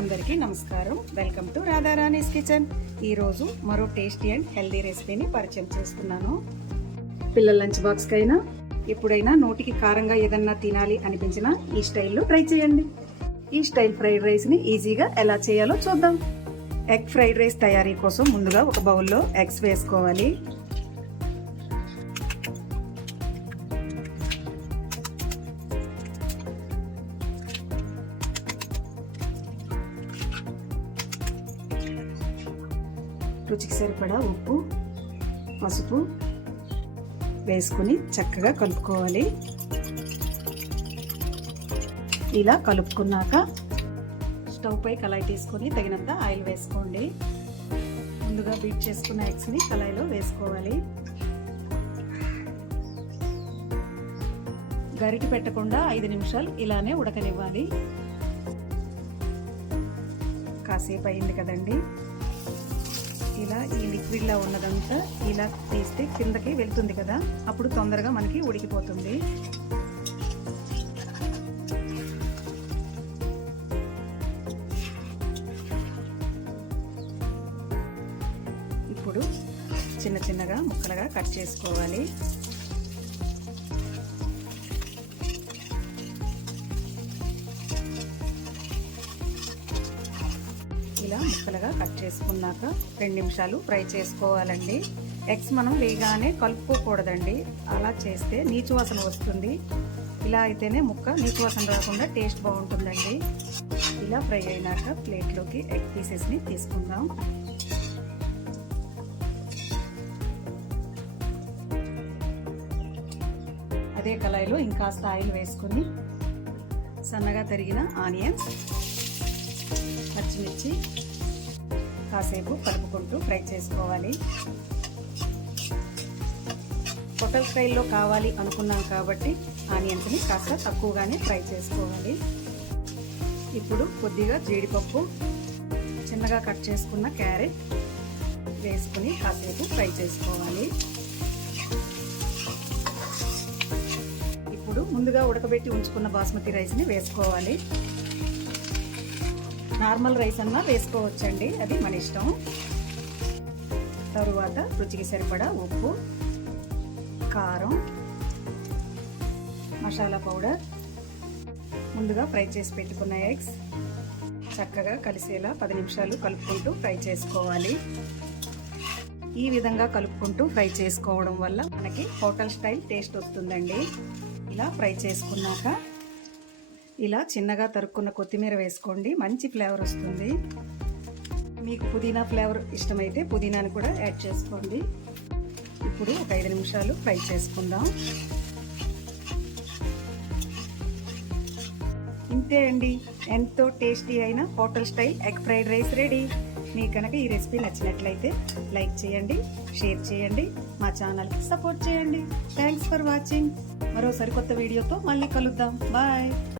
అందరికీ నమస్కారం. Welcome to Radharani's kitchen. ఈరోజు మరో టేస్టీ అండ్ హెల్దీ రెసిపీని పరిచయం చేస్తున్నాను. పిల్లల లంచ్ బాక్స్కి అయినా ఎప్పుడైనా నోటికి కారంగా ఏదన్నా తినాలి అనిపించినా ఈ స్టైల్లో ట్రై చేయండి. ఈ స్టైల్ ఫ్రైడ్ రైస్ని ఈజీగా ఎలా చేయాలో చూద్దాం. ఎగ్ ఫ్రైడ్ రైస్ తయారీ కోసం ముందుగా ఒక బౌల్లో ఎగ్స్ వేసుకోవాలి. రుచికి సరిపడా ఉప్పు, పసుపు వేసుకుని చక్కగా కలుపుకోవాలి. ఇలా కలుపుకున్నాక స్టవ్ పై కళాయి తీసుకొని తగినంత ఆయిల్ వేసుకోండి. ముందుగా బీట్ చేసుకున్న ఎగ్స్ని కళాయిలో వేసుకోవాలి. గరిటె పెట్టకుండా 5 నిమిషాలు ఇలానే ఉడకనివ్వాలి. కాసేపు అయింది కదండి. ఇలా ఈ లిక్విడ్ లా ఉన్నదంతా ఇలా తీస్తే కిందకి వెళ్తుంది కదా, అప్పుడు తొందరగా మనకి ఉడికిపోతుంది. ఇప్పుడు చిన్న చిన్నగా ముక్కలుగా కట్ చేసుకోవాలి. ఇలా ముక్కలుగా కట్ చేసుకున్నాక 2 నిమిషాలు ఫ్రై చేసుకోవాలండి. ఎగ్స్ మనం వేయగానే కలుపుకోకూడదండి. అలా చేస్తే నీచు వాసన వస్తుంది. ఇలా అయితేనే ముక్క నీచు వాసన రాకుండా టేస్ట్ బాగుంటుందండి. ఇలా ఫ్రై అయినాక ప్లేట్లోకి ఎగ్ పీసెస్ని తీసుకుందాం. అదే కళాయిలో ఇంకాస్త ఆయిల్ వేసుకొని సన్నగా తరిగిన ఆనియన్స్, పచ్చిమిర్చి కాసేపు కలుపుకుంటూ ఫ్రై చేసుకోవాలి. హోటల్ స్టైల్లో కావాలి అనుకున్నాం కాబట్టి ఆనియన్స్ని కాస్త తక్కువగానే ఫ్రై చేసుకోవాలి. ఇప్పుడు కొద్దిగా జీడిపప్పు, చిన్నగా కట్ చేసుకున్న క్యారెట్ వేసుకుని కాసేపు ఫ్రై చేసుకోవాలి. ఇప్పుడు ముందుగా ఉడకబెట్టి ఉంచుకున్న బాస్మతి రైస్ని వేసుకోవాలి. నార్మల్ రైస్ అన్నా వేసుకోవచ్చండి, అది మన ఇష్టం. తరువాత రుచికి సరిపడా ఉప్పు, కారం, మసాలా పౌడర్, ముందుగా ఫ్రై చేసి పెట్టుకున్న ఎగ్స్ చక్కగా కలిసేలా 10 నిమిషాలు కలుపుకుంటూ ఫ్రై చేసుకోవాలి. ఈ విధంగా కలుపుకుంటూ ఫ్రై చేసుకోవడం వల్ల మనకి హోటల్ స్టైల్ టేస్ట్ వస్తుందండి. ఇలా ఫ్రై చేసుకున్నాక ఇలా చిన్నగా తరుక్కున్న కొత్తిమీర వేసుకోండి, మంచి ఫ్లేవర్ వస్తుంది. మీకు పుదీనా ఫ్లేవర్ ఇష్టమైతే పుదీనాని కూడా యాడ్ చేసుకోండి. ఇప్పుడు ఒక 5 నిమిషాలు ఫ్రై చేసుకుందాం. ఇంతే అండి, ఎంతో టేస్టీ అయిన hotel style egg fried rice ready. మీకు కనుక ఈ రెసిపీ నచ్చినట్లయితే లైక్ చేయండి, షేర్ చేయండి, మా ఛానల్కి సపోర్ట్ చేయండి. Thanks for watching. మరో సరికొత్త వీడియోతో మళ్ళీ కలుద్దాం. బాయ్.